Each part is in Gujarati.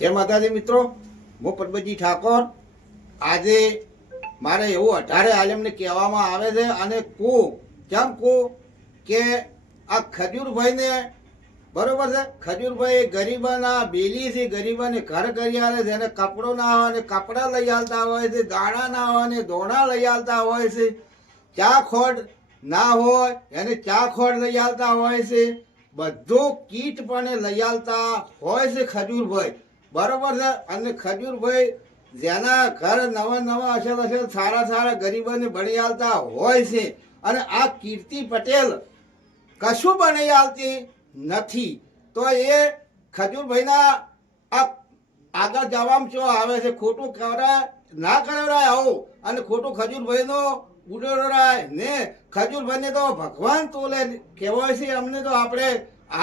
જય માતાજી મિત્રો, હું પરબતજી ઠાકોર। આજે મારે એવું 18 આલમને કહેવામાં આવે છે અને કેમ કે આ ખજૂરભાઈને બરોબર છે। ખજૂરભાઈ ગરીબાના બેલી છે, ગરીબાને ઘર કરી આલે છે, એને કપડો ના હોય ને કપડા લઈ આવતા હોય છે, દાણા ના હોય ને દોણા લઈ આવતા હોય છે, ચા ખોડ ના હોય એને ચા ખોડ લઈ આવતા હોય છે, બધું કીટ પણ લઈ આવતા હોય છે ખજૂરભાઈ, બરોબર છે। અને ખજૂરભાઈ જેના ઘર નવા નવા અસલ અસલ સારા સારા ગરીબોને ભણી આવતા હોય છે અને આ કીર્તિ પટેલ કશું બની આવતી નથી, તો એ ખજૂરભાઈના આ આગળ જવામાં શું આવે છે, ખોટું કરાય ના કરાય આવું અને ખોટું ખજૂરભાઈનો ઉડોરાય ને ખજૂરભાઈને તો ભગવાન તોલે કહેવાય છે। અમને તો આપણે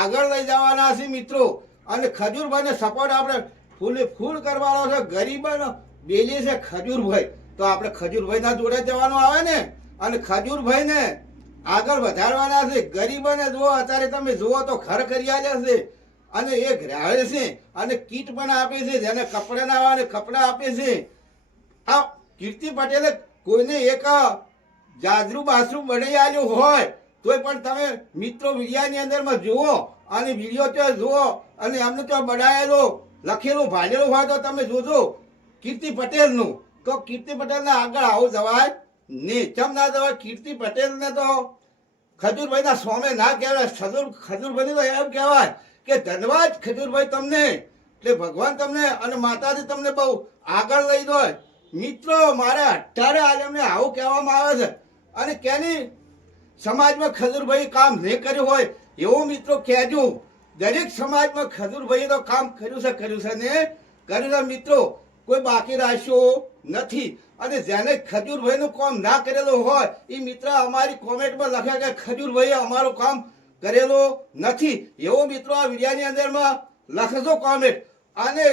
આગળ લઈ જવાના છે મિત્રો, અને ખજૂરભાઈને સપોર્ટ આપણે ફૂલે ફૂલ કરવાનો છે। ગરીબનો બેલી છે ખજૂરભાઈ, તો આપણે ખજૂરભાઈના જોડે જવાનું આવે ને અને ખજૂરભાઈને આગળ વધારવાના છે। ગરીબોને જુઓ, અત્યારે તમે જુઓ તો ઘર કરી આલ્યા છે અને એ ઘરે છે અને કીટ પણ આપે છે, જેને કપડા ના આવે કપડા આપે છે। આ કીર્તિ પટેલે કોઈને એક જાજરૂ બાસરું બનાવી આલ્યું હોય તોય પણ તમે મિત્રો વિડિયાની અંદરમાં જુઓ અને વિડીયો તો જુઓ અને એમને તો બનાવેલો લખેલું ભાંડેલું હોય તો તમે જોજો કીર્તિ પટેલનું, તો કીર્તિ પટેલને આગળ આવું જવાય નહીં, ચમ ના જવાય। કીર્તિ પટેલને તો ખજૂરભાઈના સ્વામે ના કહેવાય, ખજૂરભાઈને તો એમ કહેવાય કે ધન્યવાદ ખજૂરભાઈ તમને, એટલે ભગવાન તમને અને માતાજી તમને બહુ આગળ લઈ દો મિત્રો। મારે 18 આલમને આવું કહેવામાં આવે છે અને કેની સમાજમાં ખજૂરભાઈ કામ નહીં કર્યું હોય એવું મિત્રો કહેજો। દરેક સમાજમાં ખજૂરભાઈએ તો કામ કર્યું છે ને કર્યું છે મિત્રો, કોઈ બાકી રાખ્યો નથી। અને જેને ખજૂરભાઈનું કામ ના કરેલું હોય એ મિત્ર અમારી કોમેન્ટમાં લખે કે ખજૂરભાઈએ અમારું કામ કરેલું નથી, એવો મિત્રો આ વિડિયાની અંદરમાં લખજો કોમેન્ટ। અને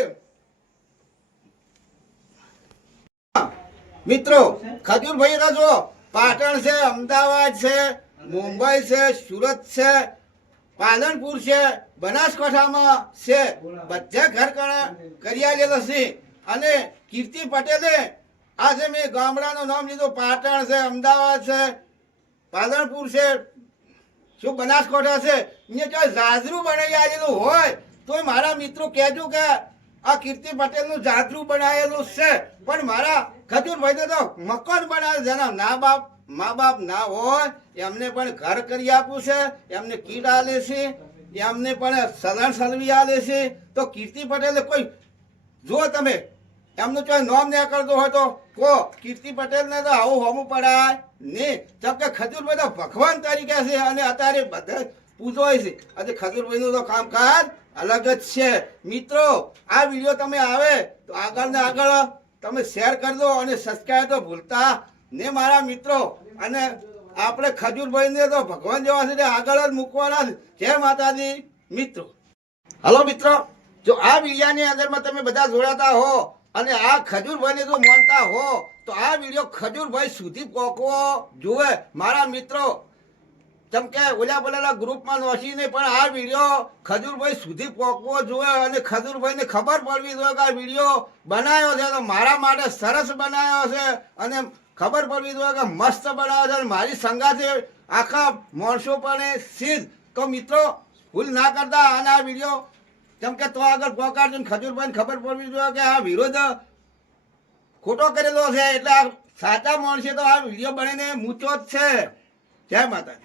મિત્રો ખજૂરભાઈ ના જો પાટણ છે, અમદાવાદ છે, મુંબઈ છે, સુરત છે, પાલનપુર છે, બનાસકાંઠામાં છે, બધા ઘર કરી આલેલા છે। અને કીર્તિ પટેલે આજે મેં ગામડાનું નામ લીધું, પાટણ છે, અમદાવાદ છે, પાલનપુર છે, શું બનાસકાંઠા છે, અહીંયા જો જાજરૂ બનાવી આલેલું હોય તો મારા મિત્રો કહેજો કે આ કીર્તિ પટેલનું જાજરૂ બનાવેલું છે, પણ મારા ખજૂરભાઈને તો મકાન બનાવે, જેના મા બાપ ના હોય એમને પણ ઘર કરી આપવું છે, એમને કીટ આલે છે, એમને પણ સલણ સલવી આલે છે। તો કીર્તિ પટેલે કોઈ જો તમે એમનું કોઈ નોમ ના કરતો હોય તો કહો, કીર્તિ પટેલને તો આવું હોમું પડાય નહીં, જેમ કે ખજૂરભાઈ તો ભગવાન તરીકે છે અને અત્યારે બધા પૂજોય છે, અને ખજૂરભાઈનું તો કામકાજ અલગ જ છે મિત્રો। આ વિડીયો તમે આવે તો આગળ ને આગળ તમે શેર કરજો અને સબસ્ક્રાઈબ તો ભૂલતા ને મારા મિત્રો। અને આપણે ખજૂરભાઈને તો ભગવાન જેવા છે આગળ જ મૂકવાના। જય માતાજી મિત્રો। હલો મિત્રો, જો આ વિડીયાની અંદરમાં તમે બધા જોડાતા હો અને આ ખજૂરભાઈને જો માનતા હો તો આ વિડીયો ખજૂરભાઈ સુધી પહોંચવો જોવે મારા મિત્રો, કેમ કે ઓલા બોલેલા ગ્રુપમાં નોશીને પણ આ વિડીયો ખજૂરભાઈ સુધી પહોંચવો જોઈએ અને ખજૂરભાઈને ખબર પડવી જોઈએ કે આ વિડીયો બનાવ્યો છે તો મારા માટે સરસ બનાવ્યો છે અને ખબર પડવી જોઈએ કે મસ્ત બનાવ્યો છે અને મારી સંગાથે આખા માણસો પણ સીધ। તો મિત્રો ભૂલ ના કરતા અને આ વિડીયો કેમ કે તો આગળ પહોંચાડજો, ખજૂરભાઈને ખબર પડવી જોઈએ કે આ વિરોધ ખોટો કરેલો છે, એટલે આ સાચા માણસે તો આ વિડીયો બનીને મૂચો જ છે। જય માતાજી।